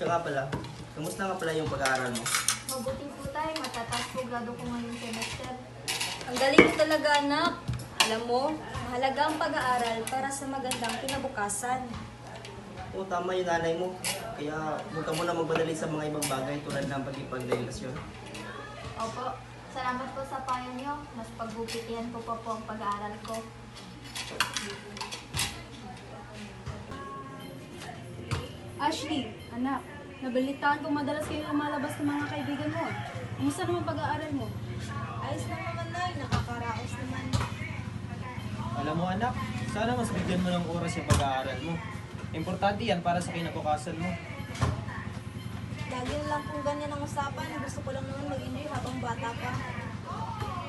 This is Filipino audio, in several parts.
Siya nga pala, kamusta nga pala yung pag-aaral mo? Mabuti po tayo, matataas po grado ko ngayong semester. Ang galing mo talaga, anak. Alam mo, mahalaga ang pag-aaral para sa magandang kinabukasan. Oo, tama yung nanay mo. Kaya huwag ka muna magmadali sa mga ibang bagay tulad ng pagkipagrelasyon. Opo, salamat po sa payo niyo. Mas pagbubutihan ko pa po ang pag-aaral ko. Ashley, anak, nabalitaan kung madalas kayo lumalabas ng mga kaibigan mo. Kumusta naman pag-aaral mo? Ayos lang naman, Nay. Nakakaraos naman. Alam mo anak, sana mas bigyan mo ng oras yung pag-aaral mo. Importante yan para sa kinabukasan mo. Lagi na lang kung ganyan ang usapan. Gusto ko lang naman mag-enjoy habang bata pa.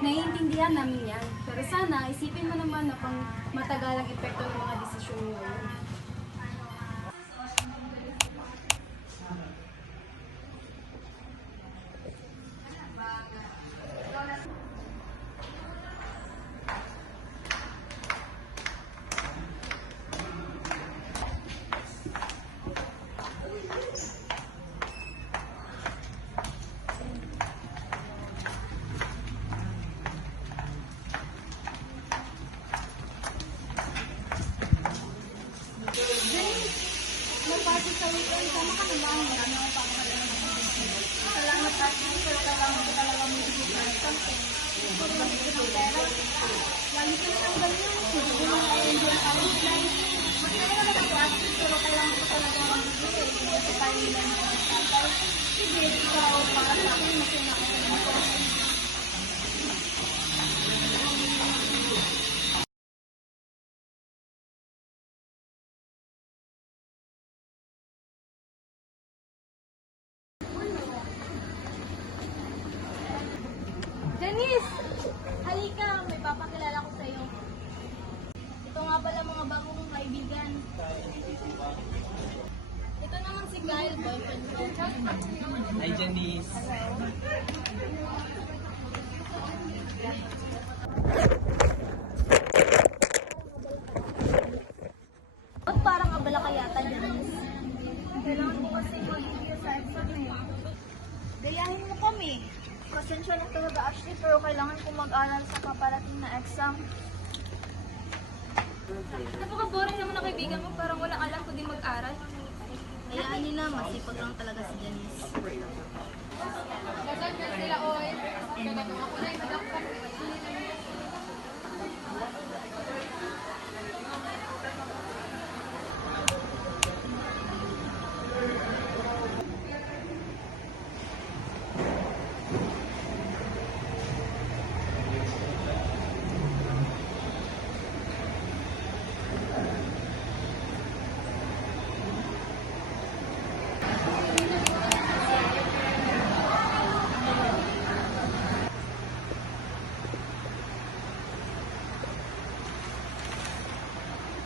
Naiintindihan namin yan. Pero sana, isipin mo naman na pang matagalang epekto ng mga desisyon mo ngayon. Napasok sa weekend, sama ka naman. Marami akong pakakaroon ng mga business. Salamat tayo, pero kailangan ko talaga mo i-business something. Pagbalit ko ng pera. Lagi ko lang ganyan. Hindi ko lang i-enjoy ang college life. Masaya naman ako active, pero kailangan ko talaga mag-ibigay. Hindi ko tayo nila ng mga tatay. Sige, ikaw, para sa akin, masaya na ako. Janice! Halika, may papakilala ko sa iyo. Ito nga pala mga bago kong kaibigan. Ito naman si Kyle, boyfriend ko. Hi Janice. Ba't parang abala ka yata, Janice? Kailangan ko kasi mag-review sa exam eh. Gayahin mo kami. Pasensya na talaga, Ashley, pero kailangan ko mag-aral sa paparating na exam. Napaka-boring naman ang kaibigan mo. Parang walang alam kundi mag-aral. Hayaan nila, masipag lang talaga si Janice. Dagan na sila, oy. Ako na yung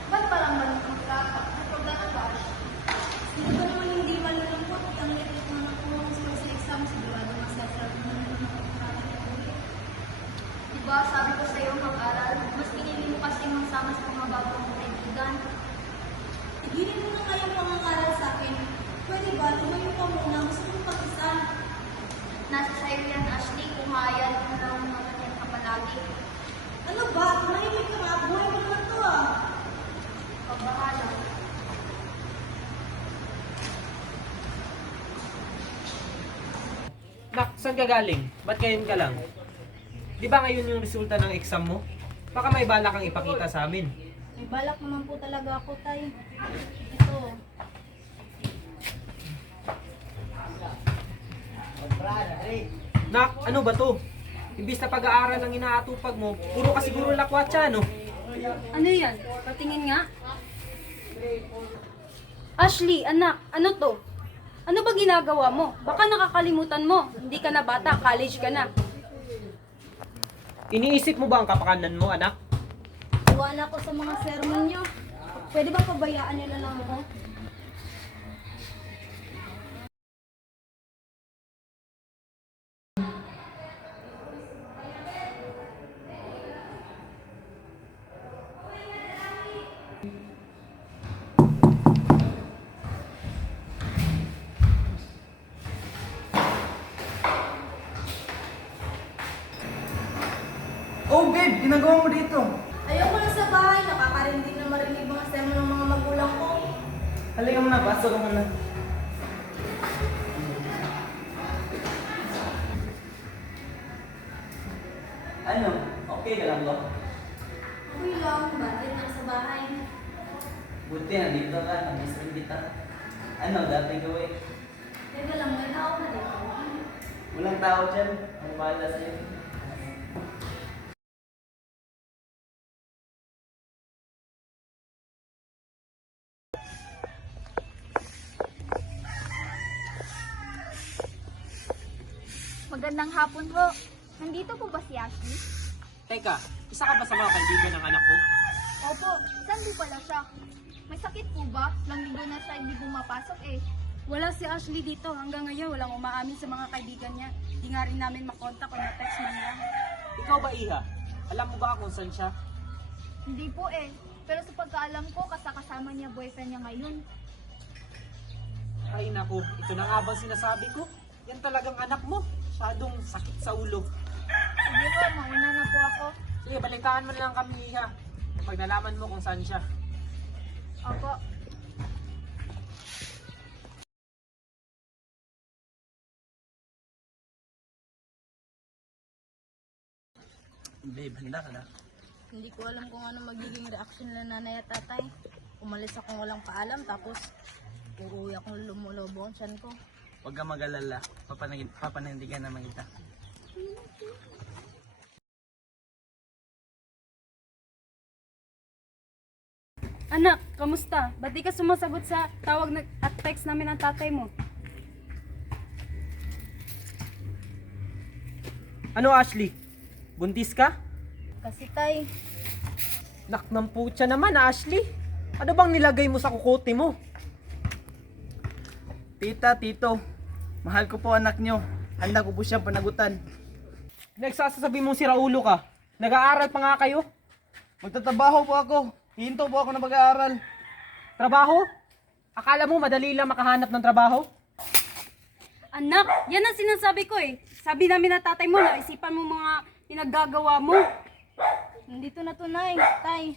Ba't parang malungkot ka? May problema ba? Hindi ko naman hindi malulungkot. Ang lepit mo ng kulang sa exam. Sigurado masasarap mo naman ang Diba, sabi ko sa iyo mag-aral, mas pinili mo kasi magsama sa mga bagong kaibigan. Tigilin mo na kayong pangangaral sa akin. Pwede ba? Lumayo ka muna. Gusto kong pag-isa. Nasa sa'yo yan, Ashley, kung hayal mo lang mga ganyan ka palagi. Ano ba? Tumahimik ka nga. Buhay mo naman to ah. Pagbahala. Nak, saan ka galing? Ba't ngayon ka lang? Di ba ngayon yung resulta ng exam mo? Baka may bala kang ipakita sa amin. May balak naman po talaga ako, Tay. Ito. Nak, ano ba to? Imbis na pag-aaral ang inaatupag mo, puro ka siguro lakwatsa, no? Ano yan? Patingin nga. Ashley, anak, ano to? Ano ba ginagawa mo? Baka nakakalimutan mo. Hindi ka na bata, college ka na. Iniisip mo ba ang kapakanan mo, anak? Iwala ko sa mga sermon nyo. Pwede ba pabayaan nyo na lang ako? Oh babe, ginagawa mo dito. Ayoko na sa bahay, nakakarinig na marinig mga sermon ng mga magulang ko. Halika muna, pasok ka muna. Ano? Okay ka lang ba? Okay lang, bakit na sa bahay? Buti nandito ka, namiss rin kita. Ano, dati gawin? Teka lang, may tao na dito. Walang tao dyan. Ang bahala sa'yo. Magandang hapon po. Nandito po ba si Ashley? Teka, isa ka ba sa mga kaibigan ng anak ko? Opo, saan po pala siya? May sakit po ba? Ilang linggo na siya hindi pumapasok eh. Wala si Ashley dito. Hanggang ngayon, walang umaamin sa mga kaibigan niya. Di nga rin namin makontak o na-text man lang. Ikaw ba, Iha? Alam mo ba kung saan siya? Hindi po eh. Pero sa pagkaalam ko, kasama niya boyfriend niya ngayon. Ay naku, ito na nga bang sinasabi ko? Yan talagang anak mo. Masyadong sakit sa ulo. Sige po, mauna na po ako. Sige, balitaan mo na lang kami, Iha. Pag nalaman mo kung saan siya. Opo. Babe, handa ka na? Hindi ko alam kung ano magiging reaction ng nanay at tatay. Umalis akong walang paalam, tapos uuwi akong lumulobo ang tiyan ko. Huwag kang mag-alala. Papanindigan naman kita. Anak, kamusta? Ba't di ka sumasagot sa tawag at text namin ng tatay mo? Ano, Ashley? Buntis ka? Kasi tay, Nak ng putya naman, Ashley. Ano bang nilagay mo sa kukote mo? Tita, tito, mahal ko po anak nyo. Handa ko po siyang panagutan. Nagsasabi mong si Raulo ka. Nag-aaral pa nga kayo? Magtatrabaho po ako. Hihinto po ako na pag-aaral. Trabaho? Akala mo madali lang makahanap ng trabaho? anak, yan ang sinasabi ko eh. Sabi namin na tatay mo, naisipan mo mga pinaggagawa mo. Nandito na to, nay, tay.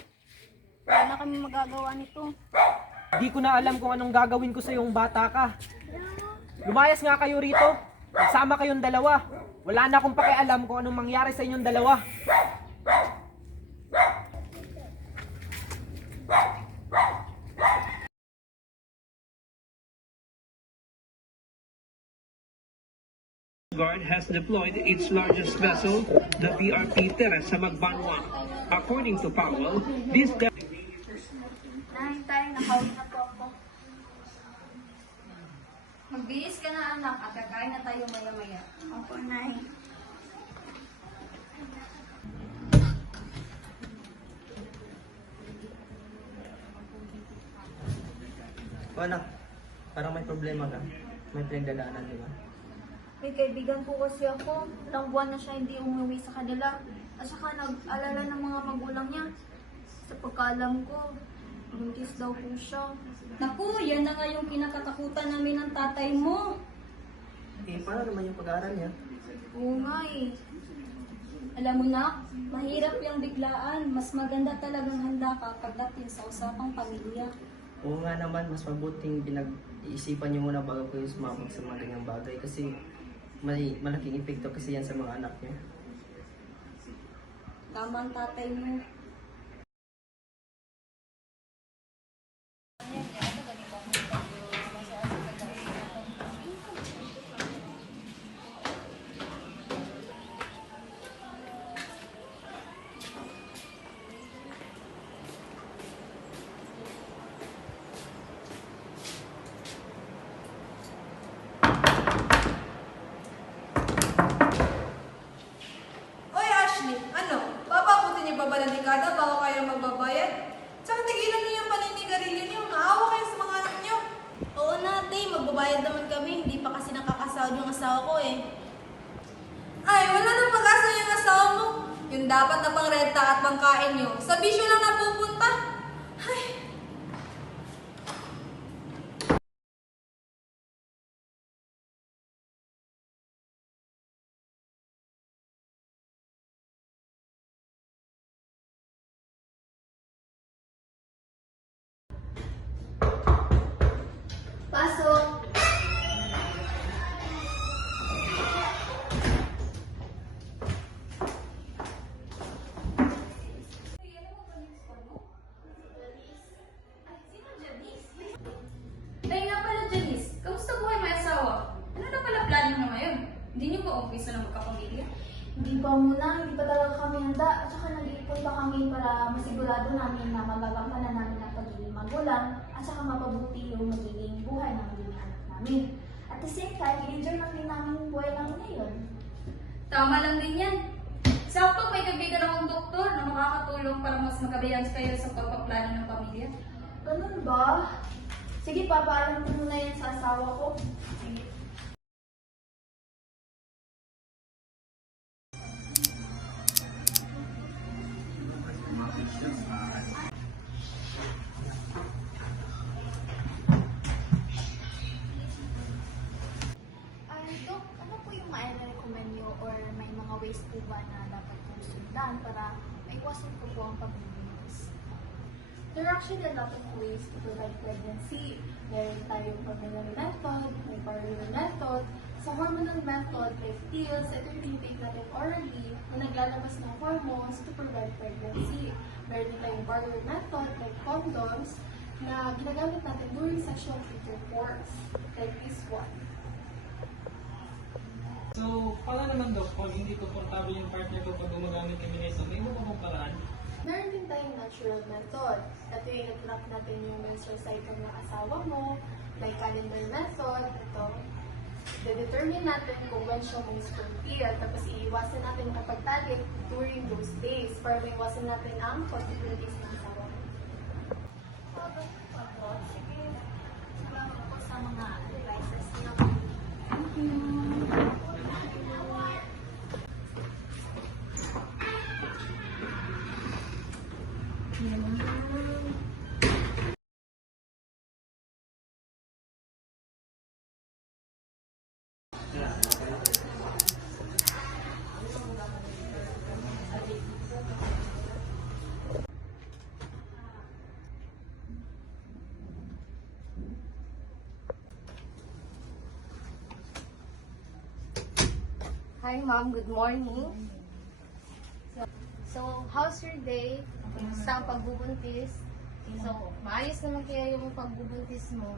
Wala na kami magagawa nito. Di ko na alam kung anong gagawin ko sa yung bata ka. Lumayas nga kayo rito. Magsama kayong dalawa. Wala na akong pakialam kung anong mangyari sa inyong dalawa. Guard has deployed its largest vessel, the BRP Teresa Magbanwa. According to Powell, this Nay, tay, nakauwi na po ako. Magbihis ka na anak at kakain na tayo maya-maya. Opo, Nay. O anak, parang may problema ka. May pinagdadaanan, di ba? May kaibigan po kasi ako. Ilang buwan na siya hindi umuwi sa kanila. At saka nag-alala ng mga magulang niya. Sa pagkaalam ko, buntis daw po siya. Naku, yan na nga yung kinakatakutan namin ng tatay mo. Eh, paano naman yung pag-aaral niya? Oo nga eh. Alam mo na, mahirap yung biglaan. Mas maganda talagang handa ka pagdating sa usapang pamilya. Oo nga naman, mas mabuting pinag-iisipan niyo muna bago kayo sumabog sa mga ganyang bagay. Kasi may malaking epekto kasi yan sa mga anak niyo. Tama ang tatay mo. Oy Ashley, ano? Papabuti niyo pa ba ng dekada bago kayo magbabayad? Tsaka tigilan niyo yung paninigarilyo niyo. Maawa kayo sa mga anak niyo. Oo natin, magbabayad naman kami. Hindi pa kasi nakakasahod yung asawa ko eh. Ay, wala nang pag-asa yung asawa mo. Yung dapat na pangrenta at pangkain niyo. Sa bisyo lang napupunta. Ay, Hindi niyo ba umpisa na magkapamilya? Hindi pa muna, hindi pa talaga kami handa. At saka nag-iipon pa kami para masigurado namin na magagampanan namin ang pagiging magulang at saka mapabuti yung magiging buhay ng magiging anak namin. At the same time, i-enjoy lang din namin yung buhay namin ngayon. Tama lang din yan. Sakto may kaibigan akong doktor na makakatulong para mas magabayan kayo sa pagpaplano ng pamilya. Ganun ba? Sige, papaalam ko muna yan sa asawa ko. Sige. Dok, ano po yung ma-recommend nyo or may mga ways po ba na dapat kong sundan para maiwasan ko po ang pagbibigis? There are actually a lot of ways to prevent pregnancy. Meron tayong hormonal method, may parallel method. Sa hormonal method, like pills, ito yung tinitake natin orally na naglalabas ng hormones to prevent pregnancy. Meron din tayong parallel method, like condoms, na ginagamit natin during sexual intercourse, like this one. So, pala naman daw, pag hindi komportable yung partner ko pag gumagamit kami ng isang, may iba pa bang paraan? Meron din tayong natural method. Ito yung i-track natin yung menstrual cycle ng asawa mo, like calendar method. Ito, de-determine natin kung when siya menstrual, tapos iiwasan natin kapag tagit during those days para maiwasan natin ang possibilities ng asawa mo. Sige, salamat po sa mga advices niyo. Thank you. Hi ma'am, good morning. So, how's your day? Kumusta ang pagbubuntis? So, maayos naman kaya yung pagbubuntis mo.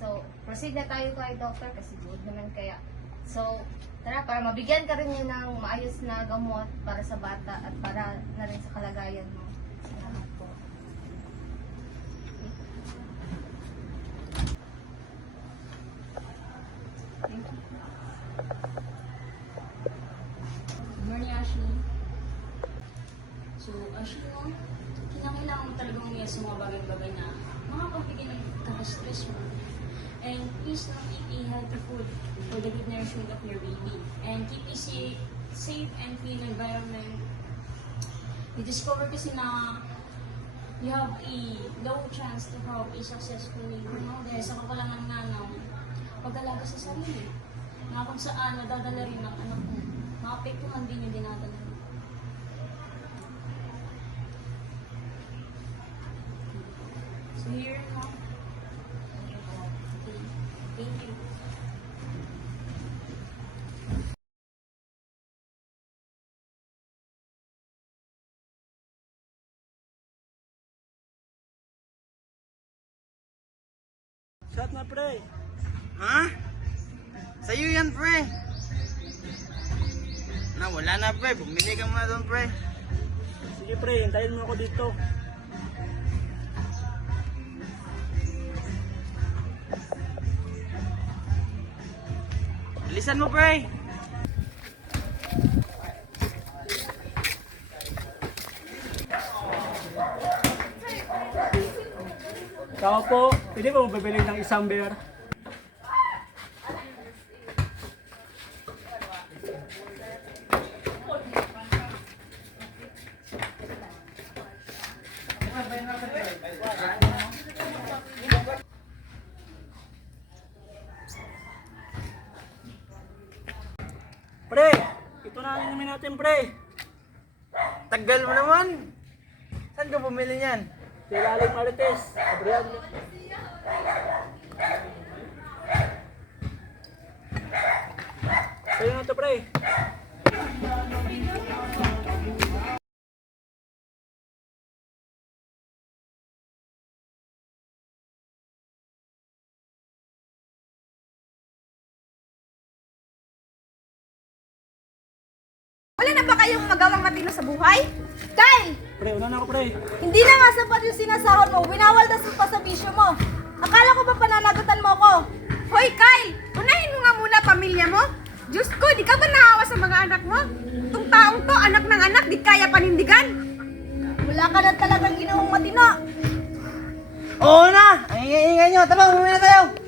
So, proceed na tayo kay doctor kasi good naman kaya. So, tara, para mabigyan ka rin niya ng maayos na gamot para sa bata at para na rin sa kalagayan mo. Salamat po. Thank you. Good morning, Ashley. So, Ashley, no? Kinakailangan mo talagang umiyak sa mga bagay-bagay na makapagpigil ng kaka-stress mo. And please don't eat a healthy food for the good nourishment of your baby. And keep a safe and clean environment. We discover kasi na you have a low chance to have a successful labor, no? Dahil sa kakulangan nga ng pag-alaga sa sarili. Na kung saan nadadala rin ng anak mo. Maapektuhan din yung dinadala mo. So here, no? Okay. Thank you. Shot na, pre! Ha? Sa'yo yan, pre. Na, wala na, pre. Bumili ka muna doon, pre. Sige, pre, hintayin mo ako dito. Bilisan mo, pre. Tao po, pwede ba mabibili ng isang beer? Pre, ito na ang inumin natin, pre. Tagal mo naman. Saan ka bumili niyan? Si Laling Marites, Adrian. Sa'yo na to, pre. Wala na ba kayong magawang matino sa buhay? Kyle! Pre, una na ako, pre. Hindi na nga sapat yung sinasahod mo. Winawaldas mo pa sa bisyo mo. Akala ko ba pananagutan mo ko? Hoy, Kyle! Unahin mo nga muna pamilya mo. Diyos ko, di ka ba naawa sa mga anak mo? Itong taong to, anak ng anak, di kaya panindigan. Wala ka na talagang ginawang matino. Oo na! Ang ingay nyo! Tara, umuwi na tayo!